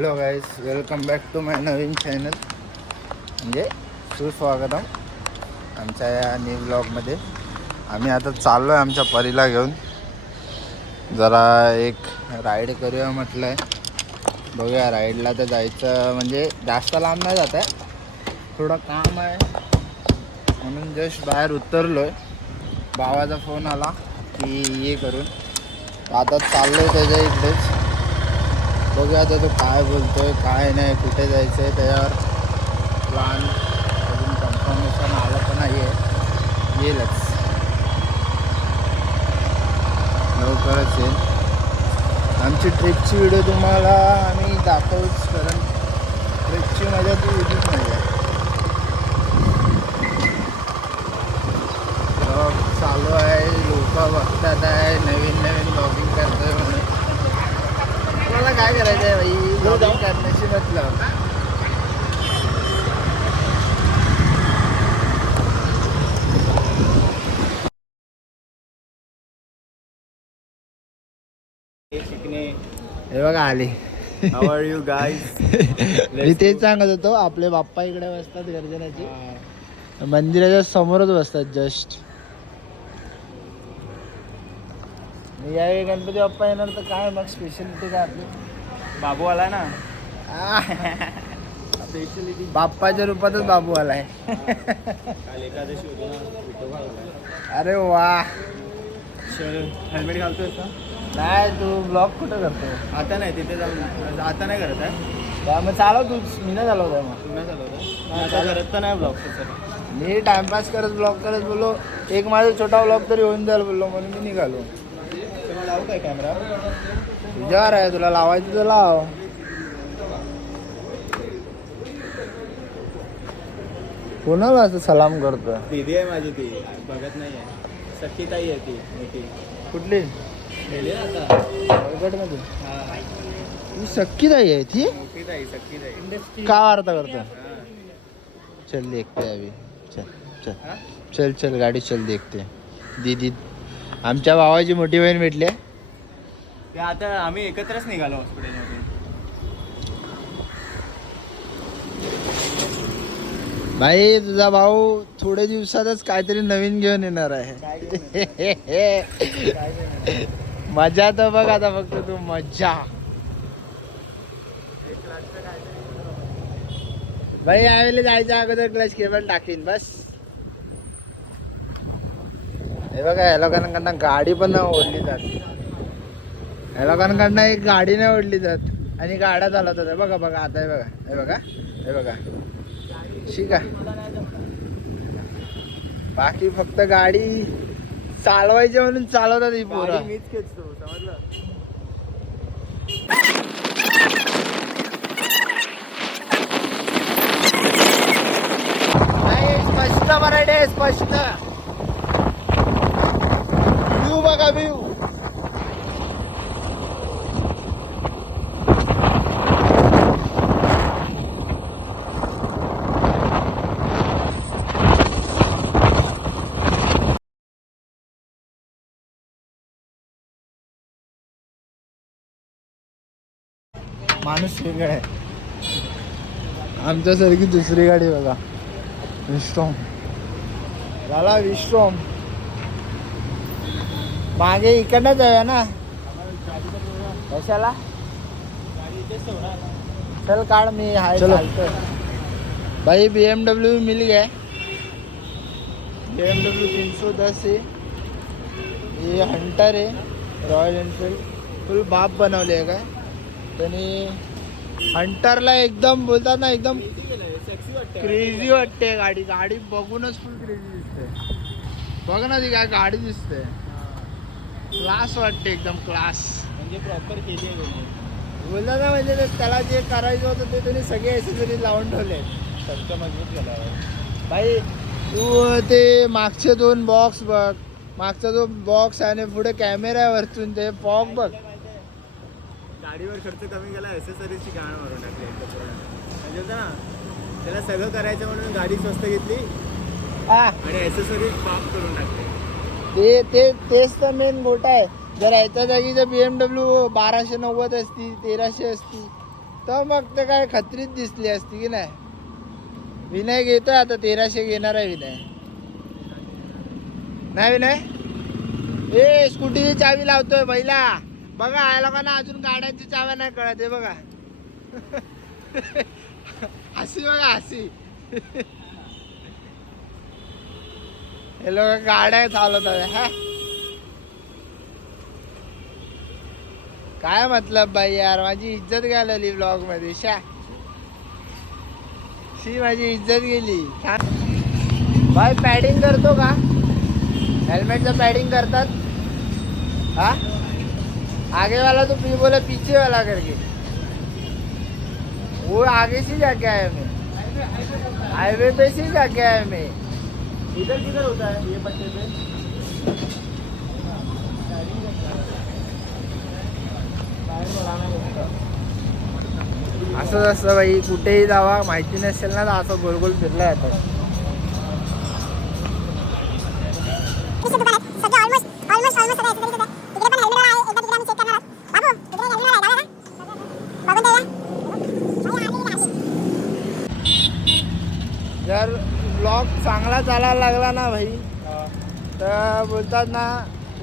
Hello guys, welcome back to my नवीन channel. म्हणजे सुस्वागतम आमच्या या न्यू ब्लॉगमध्ये. आम्ही आता चाललो आहे आमच्या परीला घेऊन. जरा एक राईड करूया म्हटलं आहे. बघूया, राईडला तर जायचं म्हणजे जास्त लांब नाही जात आहे, थोडं काम आहे म्हणून जस्ट बाहेर उतरलो आहे. भावाचा फोन आला की ये करून, आता चाललो आहे त्याच्या इकडेच. बघूया आता तो काय बोलतोय काय नाही, कुठे जायचं आहे त्याच्यावर प्लॅन अजून कन्फर्मेशन आलं तर नाही आहे, येईलच लवकरच येईल. आमची ट्रिपची व्हिडिओ तुम्हाला आम्ही दाखवूच, कारण ट्रिपची मजा ती वेगळीच मजा आहे. ब्लॉग चालू आहे, लोक बघतात आहे, नवीन नवीन ब्लॉगिंग करतोय म्हणून. मला काय करायचं आहे भाई, ब्लॉगिंग करण्याची मतलब. हे बघा आली. How are you guys? मी तेच सांगत होतो, आपले बाप्पा इकडे बसतात गर्जनाची, मंदिराच्या समोरच बसतात जस्ट. यावेळी गणपती बाप्पा येणार तर काय मग स्पेशलिटी काय आपली? बाबू आला ना. स्पेशलिटी बाप्पाच्या रूपातच बाबू आलाय. काल एकादशी होती ना, विठोबा आला. अरे वा. हेल्मेट घालतोय का? नाही, तू ब्लॉग कुठं करतो? आता नाही, तिथे जाऊन आता नाही करत आहे. मग चालव तू, मी नाही चालवत मग. पुन्हा चालू होतं आता करत तर नाही ब्लॉग सर. मी टाइमपास करत ब्लॉग करत बोललो, एक माझा छोटा ब्लॉग तरी होऊन जाईल बोललो, म्हणून मी निघालो. तुम्हाला लावू काय कॅमेरा? तुझ्यावर आहे, तुला लावायचं तर लाव. कोणाला असं सलाम करतोय? दीदी आहे माझी, ती बघत नाही आहे. सख्खी ताई आहे ती मोठी. कुठली? गेली ना आता मध्ये. हा, ही सख्खी ताई आहे ती? मोठी ताई, सख्खी ताई. का वार्ता करतो? हा. चल देखते अभी. चल चल हा? चल चल गाडी चल देखते. दीदी आमच्या भावाची मोठी बहीण भेटली. ते आता आम्ही एकत्रच निघालो हॉस्पिटलमध्ये. भाई तुझा भाऊ थोड्या दिवसातच काहीतरी नवीन घेऊन येणार आहे. मजा तर बघ आता फक्त तू, मजा. भाई यावेळी जायच्या अगोदर क्लच केबल टाकीन बस. हे बघा, या लोकांकडनं गाडी पण नाही ओढली जात. या लोकांकडनं एक गाडी नाही ओढली जात आणि गाड्या चालवतात. बघा बघा आता, हे बघा, हे बघा, हे बघा. ठीक आहे, बाकी फक्त गाडी चालवायची म्हणून चालवतात ही पोरं. मीच खेचतो, समजलं? स्पष्ट मराठी आहे, स्पष्ट. व्ह्यू बघा, व्ह्यू. माणूस वेगळा आहे. आमच्यासारखी दुसरी गाडी बघा, विस्ट्रॉम झाला. विस्ट्रॉम मागे इकडनं जाऊया ना. कशाला? चल काढ, मी हाय चालतोय. भाई BMW मिल गया. BMW 310 आहे. हे हंटर आहे, रॉयल एनफिल्ड. फुल बाप बनवले आहे काय त्यांनी. हंटरला एकदम बोलतात ना, एकदम क्रेझी वाटते गाडी. गाडी बघूनच फुल क्रेझी दिसते. बघ ना, ती काय गाडी दिसते, क्लास वाटते, एकदम क्लास. म्हणजे प्रॉपर केली आहे. बोलतात ना, म्हणजे त्याला जे करायचं होतं ते त्यांनी सगळे ॲक्सेसरीज लावून ठेवले. संत मजबूत केला भाई तू ते मागचे 2 बॉक्स बघ, मागचा जो बॉक्स आणि पुढे कॅमेरा आहे वरतून, ते फॉग बघ. गाडीवर खर्च कमी केला, ॲसेसरीजची गाण मारून टाकली म्हणजे ना. त्याला सगळं करायचं म्हणून गाडी स्वस्त घेतली आणि ॲसेसरीज बाप करून टाकले. तेच तर मेन गोष्ट आहे. जर याच्या जागी जर BMW 1290 असती, 1300 असती, तर मग ते काय खत्रीत दिसली असती की नाही. विनय घेतोय आता 1300 घेणार आहे विनय. नाही विनय ए स्कूटीची चावी लावतोय पहिला. बघा या लोकांना अजून गाड्यांची चाव्या नाही कळत आहे बघा. हसी बघा हसी. हे लोक गाड्या चालवत आहे. हा काय मतलब बाई यार, माझी इज्जत घालवली ब्लॉग मध्ये. माझी इज्जत गेली. भाई पॅडिंग करतो का? हेल्मेटचं पॅडिंग करतात हा. आगे वाला तो बोला पीछे वाला करके. वो आगे से जाके आया मैं, हाईवे पे से जाके आया मैं. इधर किधर होता है ये पट्टे पे? असंच असतं बाई, कुठेही जावा माहिती नसेल ना तर असं गोल गोल फिरला जातं. जर ब्लॉग चांगला चालायला लागला ना भाई तर बोलतात ना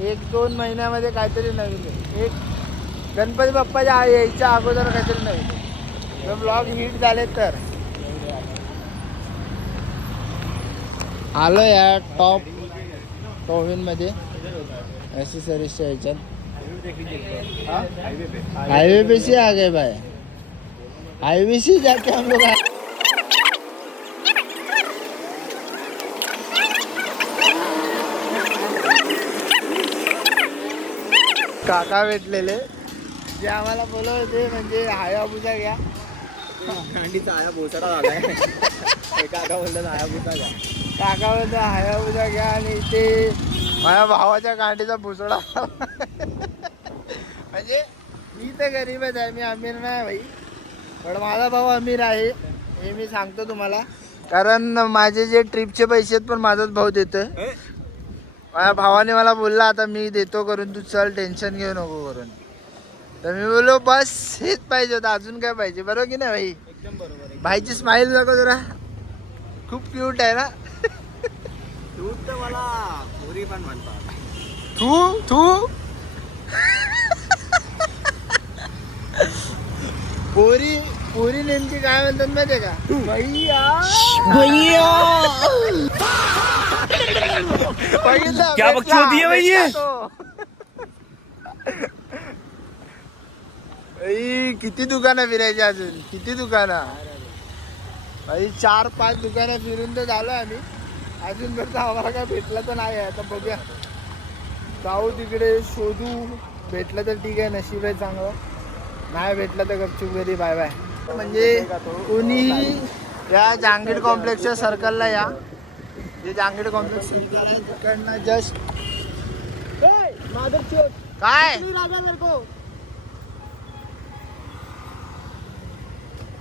1-2 महिन्यामध्ये काहीतरी नवीन आहे. एक गणपती बाप्पाच्या यायच्या अगोदर काहीतरी नवीन आहे. जर ब्लॉग हिट झाले तर. आलो या टॉप टॉविनमध्ये ॲक्सेसरीजच्या ह्याच्यात. हाईवे पे से आ गए भाई, हाईवे से जाके हम लोग काका भेटलेले जे आम्हाला बोलत होते म्हणजे हायाबुजा घ्या. गांडीचा आया बोसाडा झालाय. काका बोलतात आया बोसा घ्या. काका बोलतो हायाबुजा घ्या आणि इथे माझ्या भावाच्या गांडीचा भुसडा. म्हणजे मी तर गरीबच आहे, मी अमीर नाही भाई, पण माझा भाऊ अमीर आहे हे मी सांगतो तुम्हाला. कारण माझे जे ट्रिपचे पैसे आहेत पण माझाच भाऊ देतोय. माझ्या भावाने मला बोलला आता मी देतो करून, तू चल टेन्शन घेऊ नको करून. तर मी बोललो बस हेच पाहिजे होतं, अजून काय पाहिजे. बरोबर की नाही भाई? एकदम बरोबर. भाईची स्माइल दाखव जरा, खूप क्यूट आहे ना. दूध तर मला पोरी पण म्हणतात. तू पोरी नेमकी काय म्हणतात माहितीये का? क्या बकचोद होती है भाई ये? किती दुकानं फिरायची अजून, किती दुकानं भाई. 4-5 दुकानं फिरून तर झालो आम्ही. अजून जर आम्हाला काय भेटलं तर नाही. आता बघूया, जाऊ तिकडे शोधू. भेटलं तर ठीक आहे, नशीब आहे चांगलं. नाही भेटलं तर गपचूप घरी बाय बाय. म्हणजे कोणीही या जहांगीर कॉम्प्लेक्सच्या सर्कलला या. जे जहांगीर कॉम्प्लेक्स तिकडनं जस्ट काय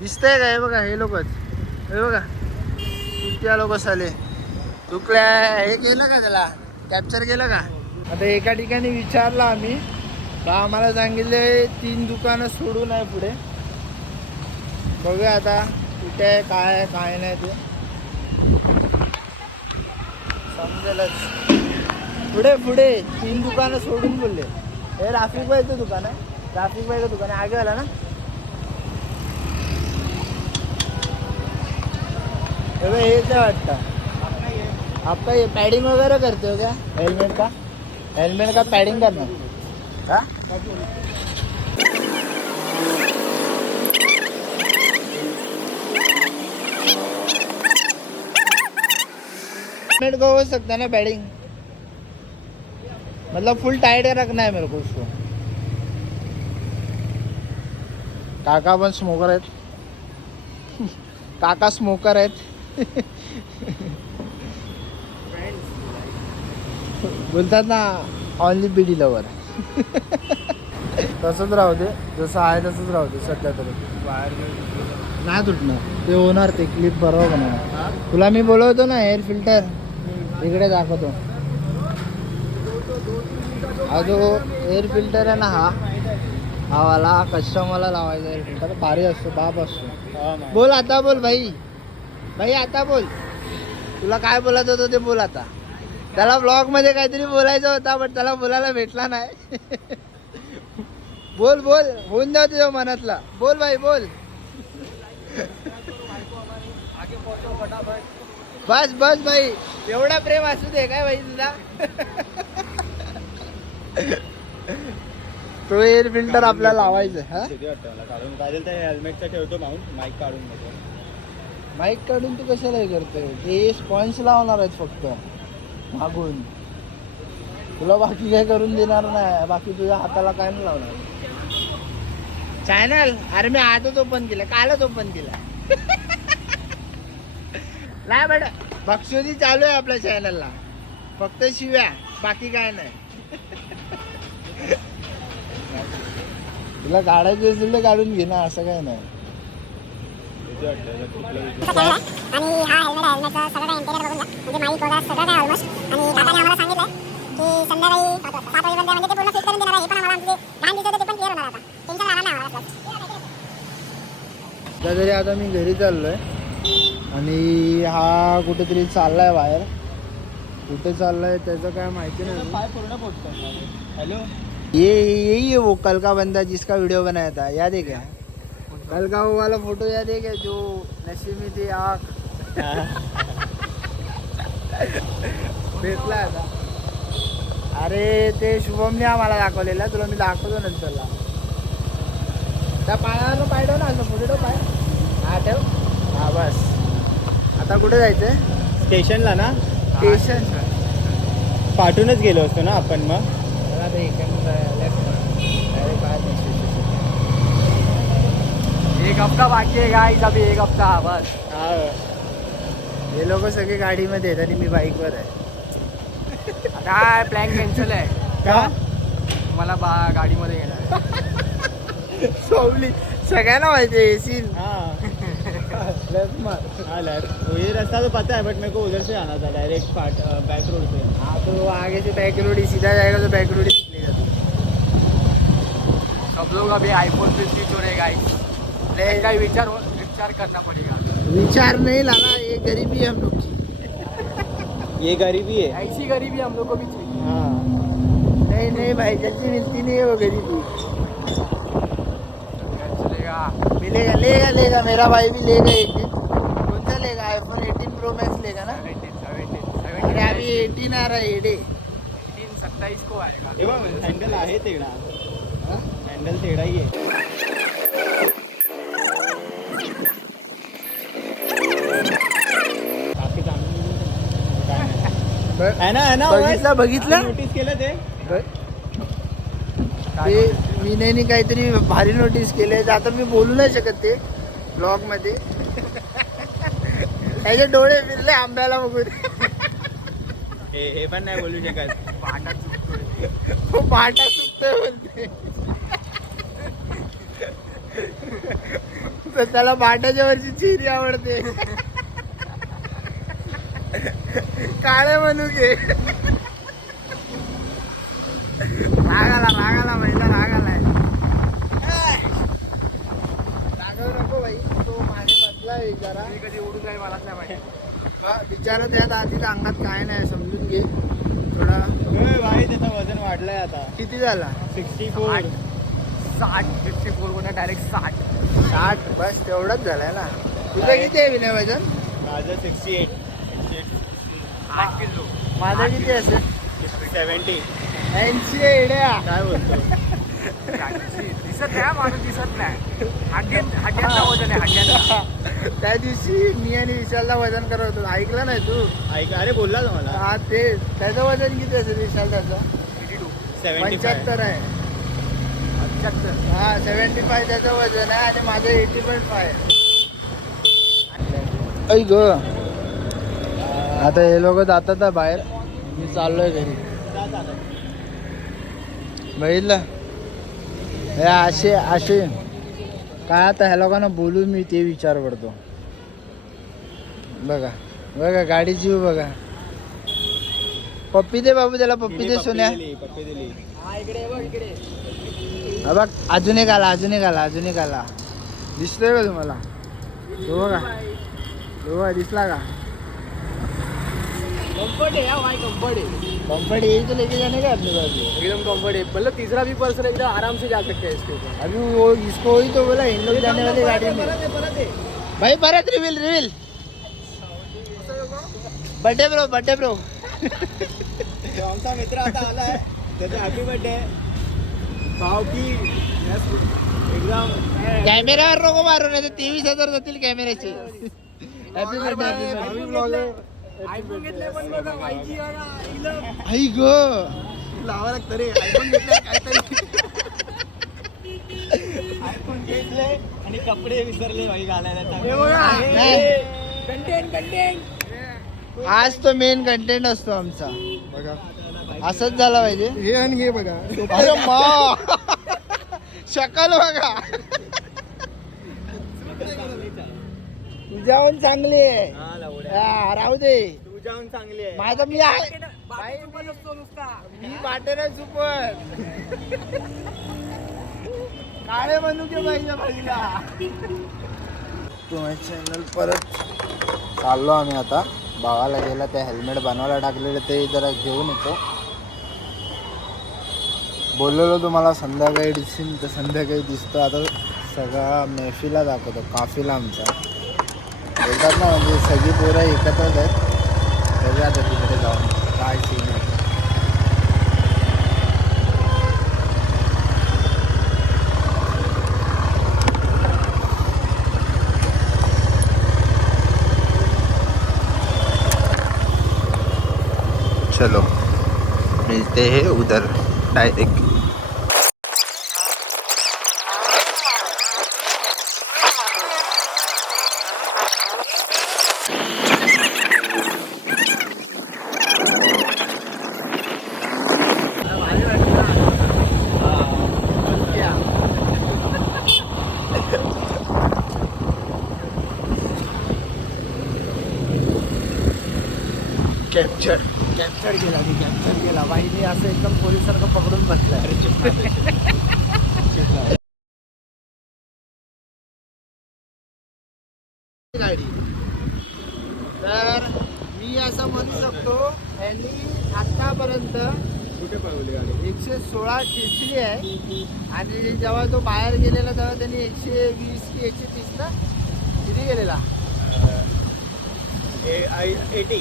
दिसतंय का? हे बघा हे लोकच, हे बघा त्या लोक साले चुकल्या. हे केलं का, त्याला कॅप्चर केलं का? आता एका ठिकाणी विचारलं आम्ही, तर आम्हाला सांगितले 3 दुकानं सोडून आहे पुढे. बघूया आता कुठे आहे, काय आहे काय नाही ते समजेलच. पुढे 3 दुकानं सोडून बोलले. हे राफिक भाईचं दुकान आहे, राफिक भाईचं दुकान आहे आगे वाला ना. हेच आहे वाटतं. आपका ये पैडिंग वगैरह करते हो क्या? हेलमेट का पैडिंग करना हा? हेलमेट को हो सकता है ना पैडिंग, मतलब फुल टाइट रखना है मेरे को उसको. काका पण स्मोकर आहेत. काका स्मोकर आहेत. बोलतात ना ऑनली बीडी लवर. तसंच राहू दे, जसं आहे तसंच राहू दे सध्या तरी. नाही तुटणार ते, होणार ते क्लिप बरोबर बनवणार. तुला मी बोलवतो ना एअर फिल्टर इकडे दाखवतो. हा जो एअर फिल्टर आहे ना, हा हा वाला कस्टमरला लावायचा आहे फिल्टर भारी असतो बाप असतो. हा माहिती. बोल आता बोल भाई भाई आता बोल तुला काय बोलायचं होतं ते बोल आता. त्याला ब्लॉग मध्ये काहीतरी बोलायचं होता पण त्याला बोलायला भेटला नाही. बोल बोल होऊन जाऊ तुझ्या मनातला बोल भाई बोल. बस बस भाई एवढा प्रेम असू दे काय भाई तुला. तो एअर फिल्टर आपल्याला लावायचं हा. किती वाटतं मला काढून काढेल तर हेल्मेटचं ठेवतो माऊंट माईक काढून देतो. माईक काढून तू कशाला हे करतोय ते स्पॉन्ज लावणार आहेत फक्त मागून. तुला बाकी काय करून देणार नाही बाकी तुझ्या हाताला काय नाही लावणार. चॅनल अरे मी आजच ओपन केलं कालच ओपन केला. नाही बेटा भक्षोदी चालू आहे आपल्या चॅनलला फक्त शिव्या बाकी काय नाही. तुला काढायचं असेल तर काढून घे ना असं काय नाही. किती वाटतं याला कुठलं विचार. आणि हा हेल्मेटचं सगळं इंटेरियर बघून घ्या म्हणजे माईक वगैरे सगळं काय ऑलमोस्ट. आणि काकाने आम्हाला सांगितलं की संध्याकाळी 7 वाजेपर्यंत म्हणजे ते पूर्ण फिट करून देणार आहे. हे पण आम्हाला आमचे लहान दिसत ते पण क्लिअर होणार आता टेन्शन राहणार नाही आम्हाला. तरी आता मी घरी चाललोय आणि हा कुठेतरी चाललाय बाहेर. कुठे चाललाय त्याचं काय माहिती नाही. पाय पूर्ण पोचतो. हॅलो ये यही है वो कल का बंदा जिसका वीडियो बनाया था याद है क्या. कल का वो वाला फोटो याद है क्या जो नशे में थे आँख भेटला आता. अरे ते शुभमने आम्हाला दाखवलेला तुला मी दाखवतो नंतरला. त्या पायानं पाय ठेव ना असं पुढे ठेव पाय हा ठेव हा बस. आता कुठे जायचंय स्टेशनला ना स्टेशन. पाठवूनच गेलो असतो ना आपण मग. एक हफ्ता बाकी आहे गाईज अभी एक हफ्ता बस. हा हे लोक सगळे गाडीमध्ये आहेत आणि मी बाईकवर आहे. काय प्लॅन कॅन्सल आहे का मला गाडीमध्ये येणार आहे. सोवली सगळ्यांना माहिती आहे सीन. हाँ हाँ ये रास्ता तो पता है बट मेरे को उधर से आना था डायरेक्ट बैक रोड से. हाँ तो आगे से बैक रोड ही सीधा जाएगा तो बैक रोड ही निकलेगा तू. सब लोग अभी आईफोन 15 हो रहे गाइस. काही विचार करना पडेगा. विचार नहीं लाला ये गरीबी है हम लोग की. ये गरीबी है. ऐसी गरीबी हम लोग को भी चाहिए. हाँ नहीं नहीं भाई जल्दी मिलती नहीं है वो गरीबी. चलेगा. मिलेगा लेगा लेगा मेरा भाई भी लेगा एक दिन. कौन सा लेगा आईफोन 18 प्रो मैक्स लेगा ना. 17 अरे अभी 18 आ रहा है ये डे. 27 को आएगा. हे बघ हँडल आहे तेवढा. हाँ? हँडल तेवढा ही आहे. बाकी है ना बघितलं बघितलं नोटीस केलं ते. ते विनयनी काहीतरी भारी नोटीस केले आता मी बोलू नाही शकत ते ब्लॉग मध्ये. त्याचे डोळे फिरले आंब्याला बघून. हे पण नाही बोलू शकत. तो पाटा सुटतोय बोलते. तर त्याला पाटाच्या वरची चिरी आवडते. काळे म्हणू घे. रागाला महिला रागालाय. रागाव नको भाई तो माझे बसलाय जरा. कधी उडून जाईल मलाच नाही माहिती. विचारत यात आधी अंगात काय नाही समजून घे थोडा. भाई त्याचं वजन वाढलंय आता. किती झाला 64. 54 कोणा डायरेक्ट 60. 60 बस तेवढंच झालाय ना. तुझं किती आहे विनय वजन. माझं 68. 8 किलो. माझं किती असेल 70. 80 एड्या. काय बोलतो. दिसत नाही माणूस दिसत नाही. हड्ड्यांचा वजन आहे हड्ड्यांचा. त्या दिवशी मी आणि विशालला वजन करत होतो ऐकलं नाही तू. ऐक अरे बोलला ना मला. हा ते त्याचं वजन किती असेल विशाल त्याचं 75. 75 आहे. 75. हा 75 त्याचं वजन आहे आणि माझं 80.5 आहे. ऐ ग आता हे लोक जातात ना बाहेर मी चाललोय घरी. बघितलं हे असे असे काय आता ह्या लोकांना बोलून मी ते विचार पडतो. बघा बघा गाडीची बघा. पप्पी दे बाबू त्याला पप्पी दे सोन्या. पप्पी दिली. हा इकडे बघ इकडे. हा बघ अजून एक आला दिसतोय का तुम्हाला? तो बघा दिसला का? कम्फर्ट है यार भाई, कम्फर्ट है, कंफर्ट यही तो लेके जाने का अपने पास में। एकदम कम्फर्ट है। मतलब तीसरा भी पर्सन एकदम आराम से जा सकते हैं इसके ऊपर। अभी वो इसको ही तो बोला इन लोग जाने वाली गाड़ी में। भाई परत रिव्हील बर्थडे ब्रो जो आमचा मित्र आता आला आहे त्याचा हॅपी बर्थडे भाव की एकदम कॅमेरावर नको मारू नाही तर 23,000 जातील कॅमेऱ्याचे. Happy birthday. आयफोन घेतलाय पण बघा माहिती एकदम आई ग लावा लागतं रे. आयफोन घेतलाय काहीतरी आयफोन घेतले आणि कपडे विसरले भाई घालायला. कंटेंट आज तो मेन कंटेंट असतो आमचा. बघा असंच झाला पाहिजे. हे आणि हे बघा. अरे मा शकल बघा तुझ्याहून चांगली आहे. हा, राहू दे तुझ्याहून चांगली आहे. माझं मी आहे मी वाटेल सुपर काळे बनू के पाहिजे पहिला. तुम्ही चॅनल परत चाललो आम्ही आता. भावाला गेला ते हेल्मेट बनवायला टाकलेलं ते जरा घेऊन येतो. बोललेलो तुम्हाला संध्याकाळी दिसेल तर संध्याकाळी दिसतो. आता सगळा मेहफिला दाखवतो काफिला आमचा बोलतात ना म्हणजे सगळी पोरं एकत्रच आहेत. बघूया आता तिकडे जाऊन काय सीन आहे. चलो मिलते हैं उधर डायरेक्ट. कॅप्चर केला बाईने असं एकदम पोलिसांना पकडून बसलाय. गाडी तर मी असं म्हणू शकतो यांनी आतापर्यंत कुठे पळवली गाडी? 116 खेचली आहे आणि जेव्हा तो बाहेर गेलेला तेव्हा त्यांनी 120 की 130 ना किती गेलेला 80.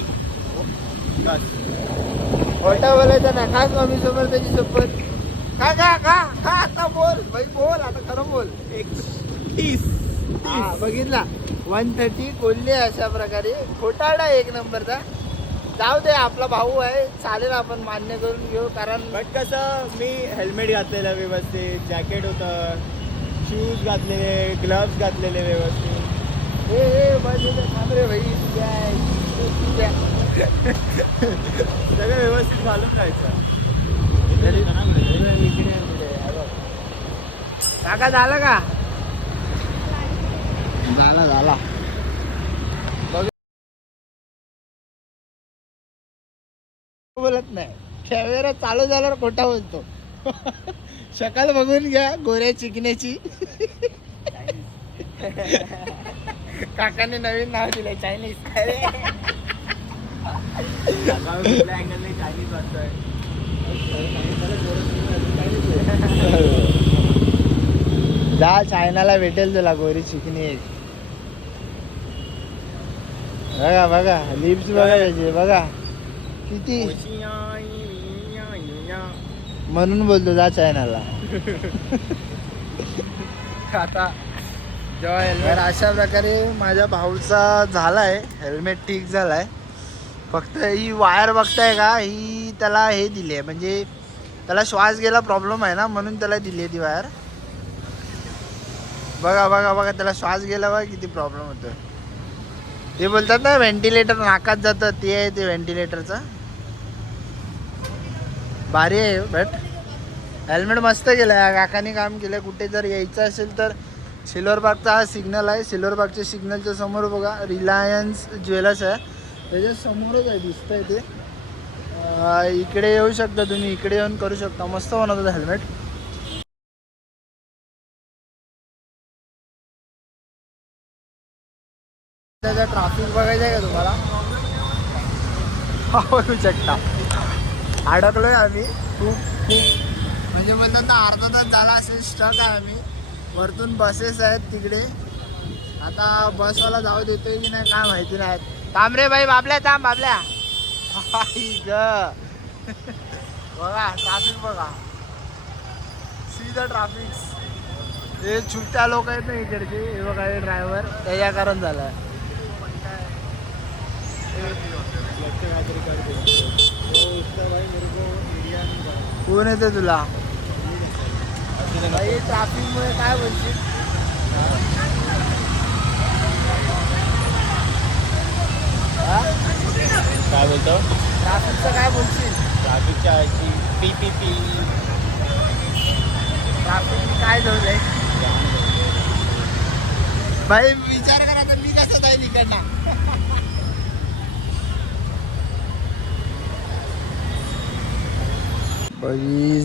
खोटा बोलायचा ना खास मम्मी समोर त्याची शपथ. का आता बोल भाई बोल आता खरं बोल. 30. हा बघितला 130 कोल्हे अशा प्रकारे खोटाडा एक नंबरचा. जाऊ दे आपला भाऊ आहे चालेल आपण मान्य करून घेऊ. कारण बट कसं मी हेल्मेट घातलेलं व्यवस्थित, जॅकेट होतं, शूज घातलेले, ग्लव्स घातलेले व्यवस्थित. हे थांब रे भाई तुझ्या सगळं व्यवस्थित घालून जायचं. काका झालं का? झाला बोलत नाही. कॅमेरा चालू झाल्यावर खोटा बोलतो. शकाल बघून घ्या गोऱ्या चिकण्याची. काकाने नवीन नाव दिलंय चायनीज. कुठल्या अँगलने चायनीज वाटतोय. जा चायनाला भेटेल तुला गोरी चिकनी एक. बघा लिप्स बघा त्याचे बघा किती. म्हणून बोलतो जा चायनाला. आता तर अशा प्रकारे माझ्या भाऊचा झालाय हेल्मेट ठीक झालाय. फक्त ही वायर बघताय का ही त्याला हे दिली आहे म्हणजे त्याला श्वास घ्यायला प्रॉब्लेम आहे ना म्हणून त्याला दिली आहे ती वायर. बघा त्याला श्वास घ्यायला बघा किती प्रॉब्लेम होतो. ते बोलतात ना व्हेंटिलेटर नाकात जातं ते आहे ते व्हेंटिलेटरचा. भारी आहे बट हेल्मेट मस्त केलं आहे काकाने काम केलं. कुठे जर यायचं असेल तर सिल्वर पार्कचा हा सिग्नल आहे. सिल्वर पार्कच्या सिग्नलच्या समोर बघा रिलायन्स ज्वेलर्स आहे त्याच्या समोरच आहे दिसतंय ते. इकडे येऊ शकता तुम्ही. इकडे येऊन करू शकता. मस्त बनवतात हेल्मेट. त्याचा ट्रॅफिक बघायचं आहे का तुम्हाला? बघू शकता अडकलोय आम्ही खूप म्हणजे म्हणतात ना अर्धा तास झाला असेल स्टक आहे आम्ही. वरतून बसेस आहेत तिकडे. आता बसवाला जाऊ देतोय की नाही काय माहिती नाही. थांब रे भाई बाबल्या थांब बाबल्या. बघा ट्रॅफिक बघा सी द ट्रॅफिक. हे छुट्ट्या लोक आहेत ना इकडचे. हे बघा हे ड्रायव्हर त्याच्या कारण झालाय. कोण येते तुला ट्रॅफिक मुळे काय बोलशील? काय बोलतो ट्रॅफिकचं काय बोलशील? ट्रॅफिकच्या पी पी पी ट्रॅफिक काय झालंय भाई विचार करा आता मी कसं जाईल इकडनं.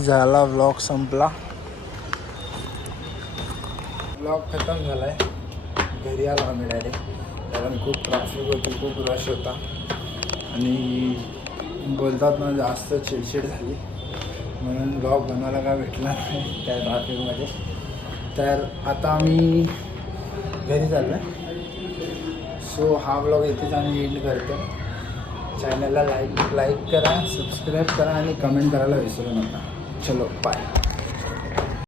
झाला व्लॉग संपला. व्लॉग खतम झालाय. घरी आलो आम्ही डायरेक्ट कारण खूप ट्रॅफिक होती खूप रश होता आणि बोलतात ना जास्त चिडचिड झाली म्हणून व्लॉग बनवायला काय भेटला नाही त्या ट्रॅफिकमध्ये. तर आता आम्ही घरी चाललो आहे. सो हा व्लॉग इथेच आम्ही एंड करतो. चॅनलला लाईक करा सबस्क्राईब करा आणि कमेंट करायला विसरू नका. चलो बाय.